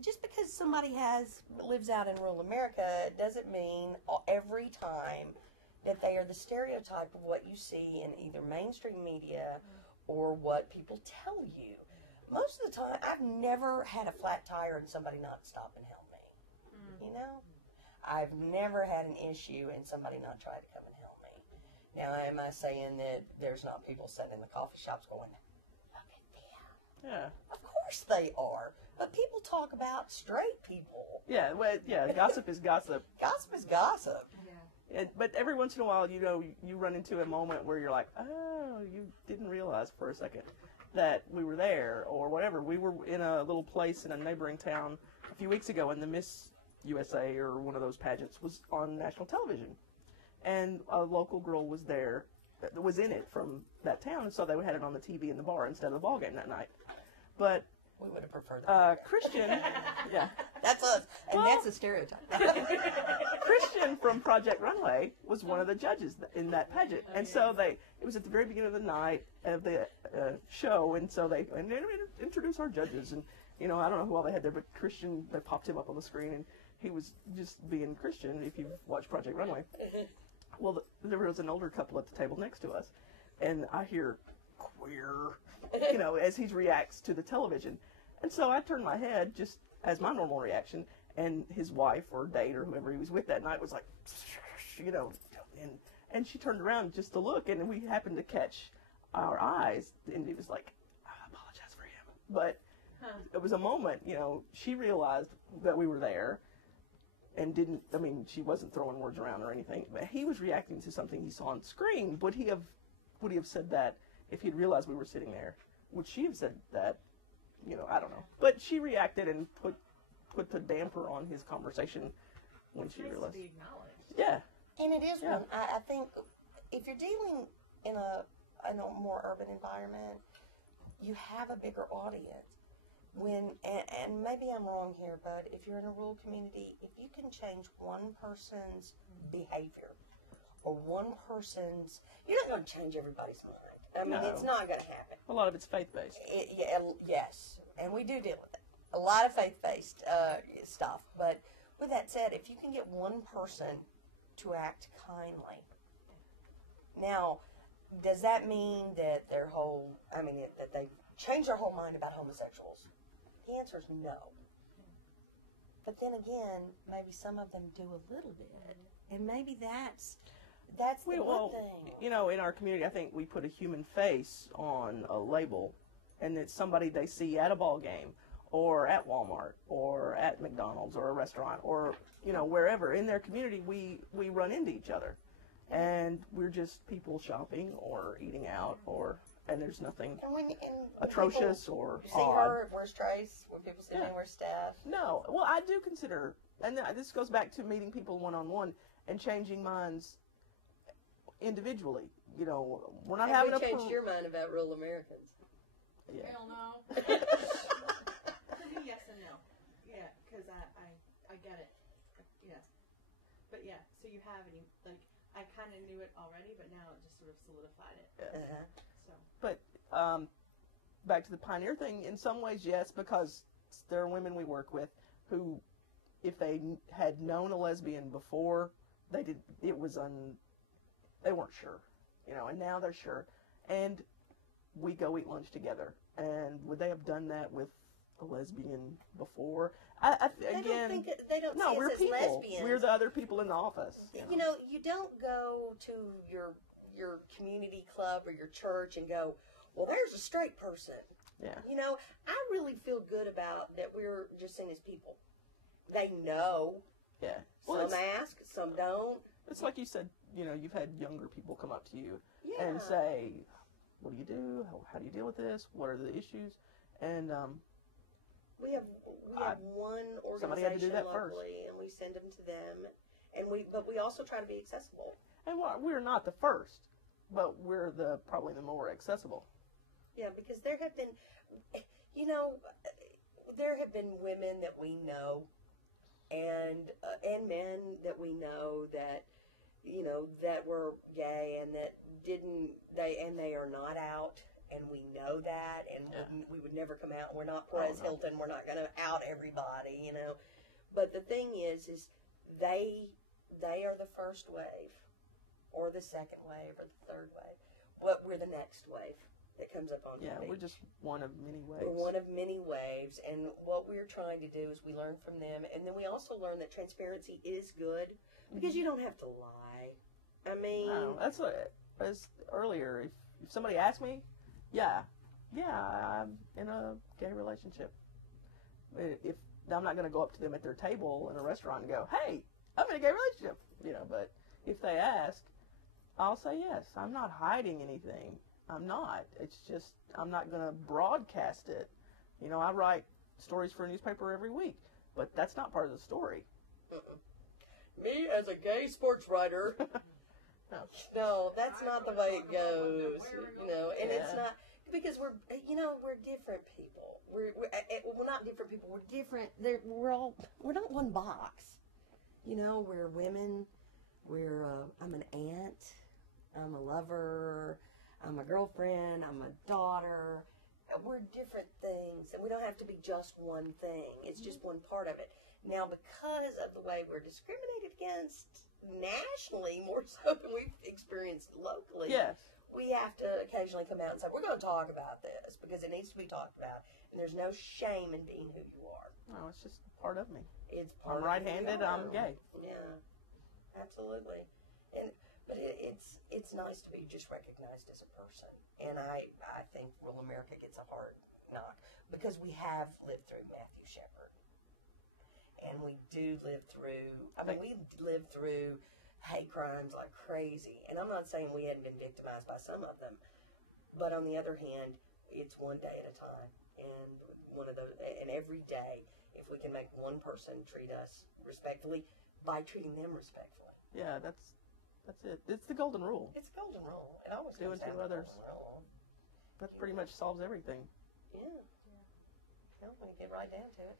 just because somebody lives out in rural America doesn't mean every time that they are the stereotype of what you see in either mainstream media or what people tell you. Most of the time, I've never had a flat tire and somebody not stop and help me. You know? I've never had an issue and somebody not try to come and help me. Now, am I saying that there's not people sitting in the coffee shops going, look at them? Yeah. Of course they are. But people talk about straight people. Yeah, well, yeah, gossip is gossip. Gossip is gossip. But every once in a while, you know, you run into a moment where you're like, oh, you didn't realize for a second that we were there or whatever. We were in a little place in a neighboring town a few weeks ago, and the Miss USA or one of those pageants was on national television. And a local girl was there, was in it from that town, so they had it on the TV in the bar instead of the ball game that night. But we would have preferred that. Christian, yeah. That's us, and that's a stereotype. Christian from Project Runway was one of the judges in that pageant, and so it was at the very beginning of the night of the show, and so they introduced our judges, and you know, I don't know who all they had there, but Christian, they popped him up on the screen, and he was just being Christian. If you've watched Project Runway, well, there was an older couple at the table next to us, and I hear queer, you know, as he reacts to the television, and so I turned my head just as my normal reaction. And his wife or date or whoever he was with that night was like, you know, and she turned around just to look, and we happened to catch our eyes, and it was like, I apologize for him. But it was a moment, you know, she realized that we were there and didn't, I mean, she wasn't throwing words around or anything, but he was reacting to something he saw on screen. Would he have said that if he'd realized we were sitting there? Would she have said that? You know, I don't know. But she reacted and put the damper on his conversation when she realized. To be acknowledged. Yeah. And it is one. I think if you're dealing in a more urban environment, you have a bigger audience. And maybe I'm wrong here, but if you're in a rural community, if you can change one person's behavior or one person's, you're not going to change everybody's mind. I mean, No. It's not going to happen. A lot of it's faith-based. Yes, and we do deal with it. A lot of faith-based stuff. But with that said, if you can get one person to act kindly, now, does that mean that that they change their whole mind about homosexuals? The answer is no. But then again, maybe some of them do a little bit, and maybe that's the one thing. You know, in our community, I think we put a human face on a label, and it's somebody they see at a ball game, or at Walmart, or at McDonald's, or a restaurant, or, you know, wherever. In their community, we run into each other. And we're just people shopping or eating out, and there's nothing atrocious or see odd. her, where's Trace? When people see me, where's Steph? No. Well, I do consider, and this goes back to meeting people one-on-one and changing minds individually. You know, we're not having a... changed your mind about rural Americans? Yeah. Hell no. Yes and no. Yeah, because I get it. Yeah. But yeah, so you have any, like, I kind of knew it already, but now it just sort of solidified it. Yeah. So. But back to the pioneer thing, in some ways, yes, because there are women we work with who, if they had known a lesbian before, they weren't sure, you know, and now they're sure. And we go eat lunch together. And would they have done that with a lesbian before? They don't no, see we're us as people. lesbians. We're the other people in the office. You know, you don't go to your community club or your church and go, well, there's a straight person. Yeah. You know, I really feel good about that we're just seen as people. They know. Yeah. Well, some ask, some don't. It's like you said, you know, you've had younger people come up to you Yeah. and say, what do you do? How do you deal with this? What are the issues? And we have one organization somebody had to do that locally, first. and we send them to them, but we also try to be accessible. And we're not the first, but we're probably the more accessible. Yeah, because there have been, you know, women that we know, and men that we know that, you know, that were gay and that they are not out, and we know that, and we would never come out. We're not Oh, Perez no. Hilton. We're not going to out everybody, you know. But the thing is they are the first wave, or the second wave, or the third wave. But we're the next wave that comes up on Yeah, TV. we're just one of many waves. We're one of many waves, and what we're trying to do is we learn from them, and then we also learn that transparency is good because you don't have to lie. I mean, No, that's what, as earlier, if somebody asked me, yeah, I'm in a gay relationship. If I'm not going to go up to them at their table in a restaurant and go, hey, I'm in a gay relationship, you know, but if they ask, I'll say yes. I'm not hiding anything. I'm not. It's just, I'm not going to broadcast it. You know, I write stories for a newspaper every week, but that's not part of the story. me as a gay sports writer, no, that's not the way it goes. You know, and it's not because we're different people. We're not different people. We're different. We're not one box. You know, we're women. I'm an aunt. I'm a lover. I'm a girlfriend. I'm a daughter. We're different things, and we don't have to be just one thing. It's just one part of it. Now, because of the way we're discriminated against nationally, more so than we've experienced locally, Yes. we have to occasionally come out and say, we're going to talk about this because it needs to be talked about. And there's no shame in being who you are. No, it's just part of me. It's part I'm of who right-handed, we are. I'm gay. Yeah, absolutely. But it's nice to be just recognized as a person. And I think rural America gets a hard knock because we have lived through Matthew Shepard. And we do live through, we lived through hate crimes like crazy. And I'm not saying we hadn't been victimized by some of them. But on the other hand, it's one day at a time. And every day, if we can make one person treat us respectfully by treating them respectfully. Yeah, that's it. It's the golden rule. It's a golden rule. It always Do comes unto down to others. golden rule. That pretty much solves everything. Yeah. Well, when you get right down to it.